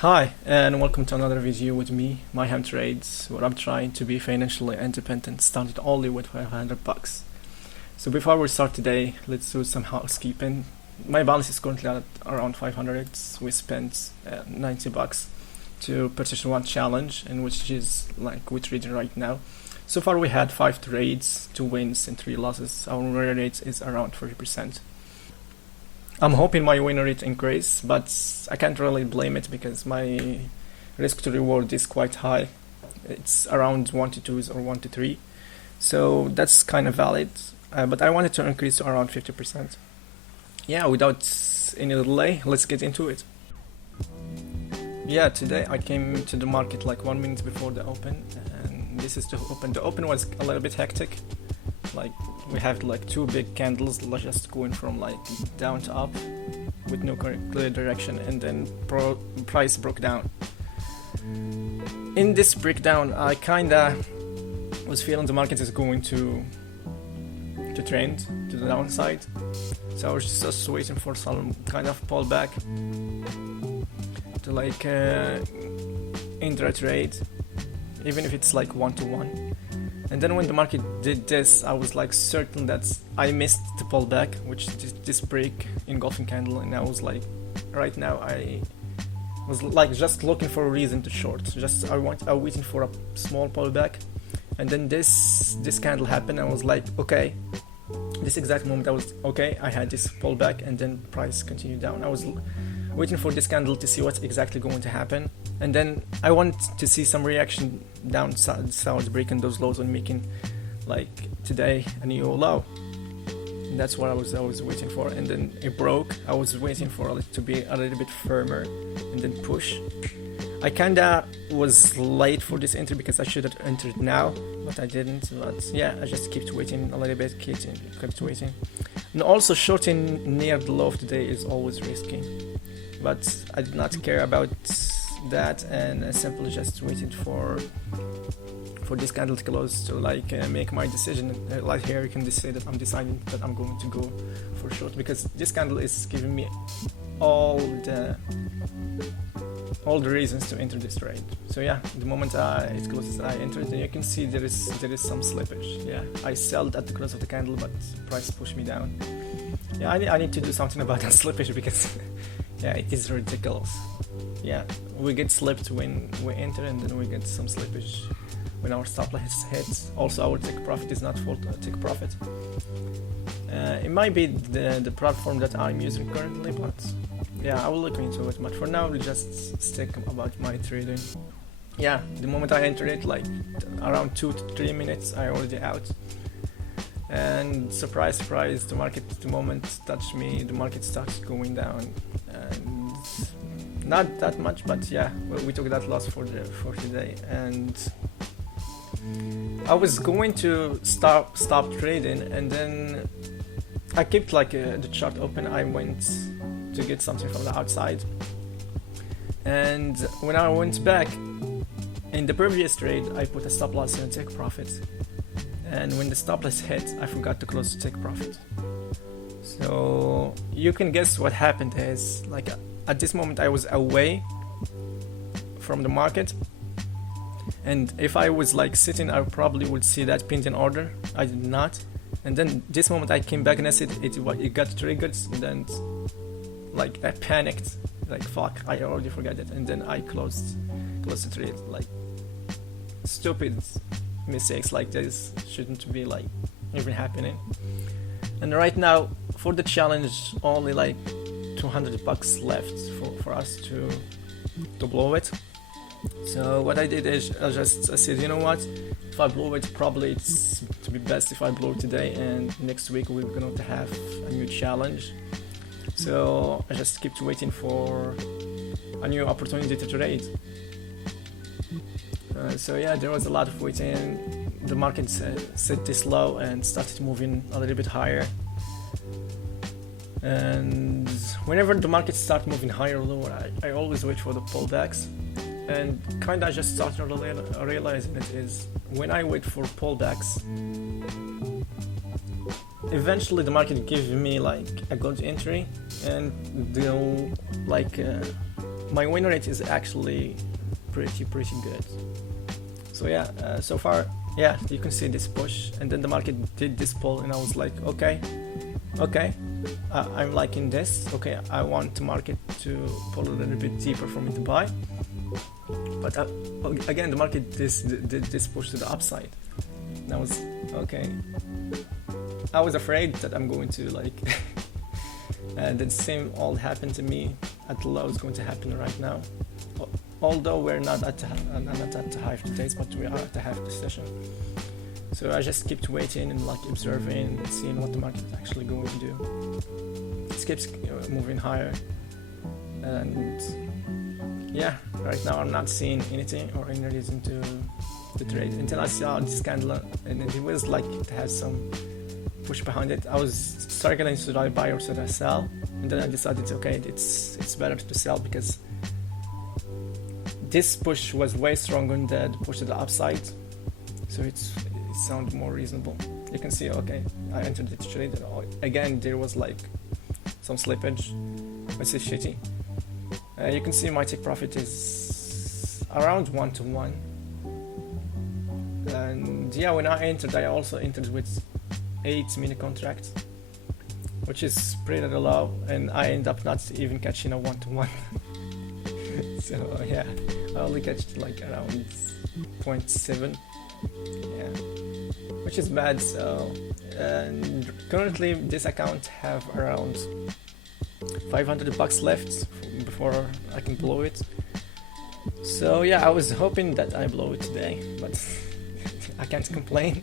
Hi, and welcome to another video with me, Mayhem Trades, where I'm trying to be financially independent, started only with 500 bucks. So before we start today, let's do some housekeeping. My balance is currently at around 500. We spent 90 bucks to purchase one challenge, and which is like we're trading right now. So far we had 5 trades, 2 wins and 3 losses. Our win rate is around 40%. I'm hoping my win rate increase, but I can't really blame it because my risk to reward is quite high. It's around 1 to 2 or 1 to 3, so that's kind of valid. But I wanted to increase to around 50%. Yeah, without any delay, let's get into it. Yeah, today I came to the market like 1 minute before the open, and this is the open. The open was a little bit hectic. Like we have like 2 big candles just going from like down to up with no clear direction, and then price broke down. In this breakdown, I kinda was feeling the market is going to trend to the downside, so I was just waiting for some kind of pullback to like intra trade, even if it's like 1-to-1. And then when the market did this, I was like certain that I missed the pullback, which this break engulfing candle, and I was like, right now I was like just looking for a reason to short. I was waiting for a small pullback, and then this candle happened. I was like, okay, this exact moment I was okay. I had this pullback, and then price continued down. I was waiting for this candle to see what's exactly going to happen, and then I want to see some reaction downside, breaking those lows and making like today a new low. And that's what I was waiting for, and then it broke. I was waiting for it to be a little bit firmer and then push. I kinda was late for this entry because I should have entered now, but I didn't. But yeah, I just kept waiting a little bit, kept waiting. And also shorting near the low of the day is always risky, but I did not care about that, and I simply just waited for this candle to close to like make my decision. Like here you can say that I'm deciding that I'm going to go for short, because this candle is giving me all the reasons to enter this trade. So yeah, the moment it closes, I entered, and you can see there is some slippage. Yeah, I sold at the close of the candle, but price pushed me down. Yeah, I need to do something about that slippage, because yeah, it is ridiculous. Yeah, we get slipped when we enter, and then we get some slippage when our stop loss hits. Also, our take profit is not full take profit. It might be the platform that I'm using currently, but yeah, I will look into it. But for now, we'll just stick about my trading. Yeah, the moment I enter it, like around 2 to 3 minutes, I already out. And surprise, the market, the moment touched me, the market starts going down, and not that much, but yeah, we took that loss for today. And I was going to stop trading, and then I kept like the chart open. I went to get something from the outside, and when I went back in the previous trade, I put a stop loss and take profit. And when the stop loss hit, I forgot to close to take profit. So you can guess what happened is, like, at this moment I was away from the market, and if I was like sitting, I probably would see that pending order. I did not, and then this moment I came back and I said it got triggered, and then like I panicked, like fuck, I already forgot it, and then I closed the trade. Like, stupid mistakes like this shouldn't be like even happening. And right now for the challenge, only like 200 bucks left for us to blow it. So what I did is I said, you know what, if I blow it, probably it's to be best if I blow it today, and next week we're going to have a new challenge. So I just kept waiting for a new opportunity to trade. So yeah, there was a lot of waiting. The market set this low and started moving a little bit higher. And whenever the market starts moving higher or lower, I always wait for the pullbacks. And kinda just started realizing it is when I wait for pullbacks, eventually the market gives me like a good entry, and they'll like my win rate is actually pretty good. So yeah, so far, yeah, you can see this push, and then the market did this pull, and I was like, okay, I'm liking this. Okay, I want the market to pull a little bit deeper for me to buy. But again, the market did this push to the upside. And I was okay. I was afraid that I'm going to like the same all happened to me at the low is going to happen right now. Although we're not at the high of the days, but we are at the high of the session. So I just kept waiting and like observing and seeing what the market is actually going to do. It keeps moving higher, and yeah, right now I'm not seeing anything or any reason to trade until I saw this candle, and it was like it has some push behind it. I was struggling, should I buy or should I sell? And then I decided, okay, it's better to sell because this push was way stronger than the push to the upside, so it sounded more reasonable. You can see, okay, I entered the trade, and again there was like some slippage, which is shitty. You can see my take profit is around 1-to-1, and yeah, when I entered, I also entered with 8 mini contracts, which is pretty low, and I end up not even catching a 1-to-1. So yeah, I only catched like around 0.7, yeah, which is bad. So and currently this account have around $500 left before I can blow it. So yeah, I was hoping that I blow it today, but I can't complain.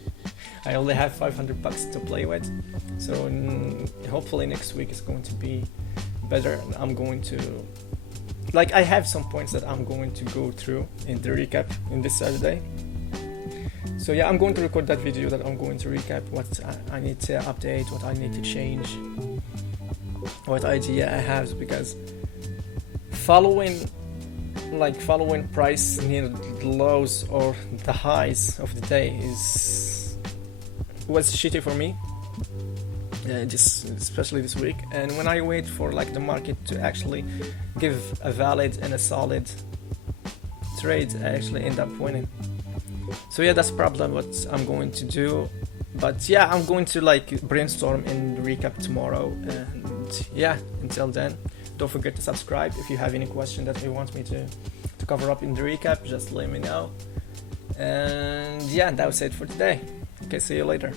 I only have $500 to play with, so hopefully next week is going to be better. I'm going to, like, I have some points that I'm going to go through in the recap in this Saturday. So yeah, I'm going to record that video that I'm going to recap what I need to update, what I need to change, what idea I have, because following price near the lows or the highs of the day was shitty for me, especially this week. And when I wait for like the market to actually give a valid and a solid trade, I actually end up winning. So yeah, that's probably what I'm going to do. But yeah, I'm going to like brainstorm and recap tomorrow. And yeah, until then, don't forget to subscribe. If you have any question that you want me to cover up in the recap, just let me know. And yeah, that was it for today. Okay, see you later.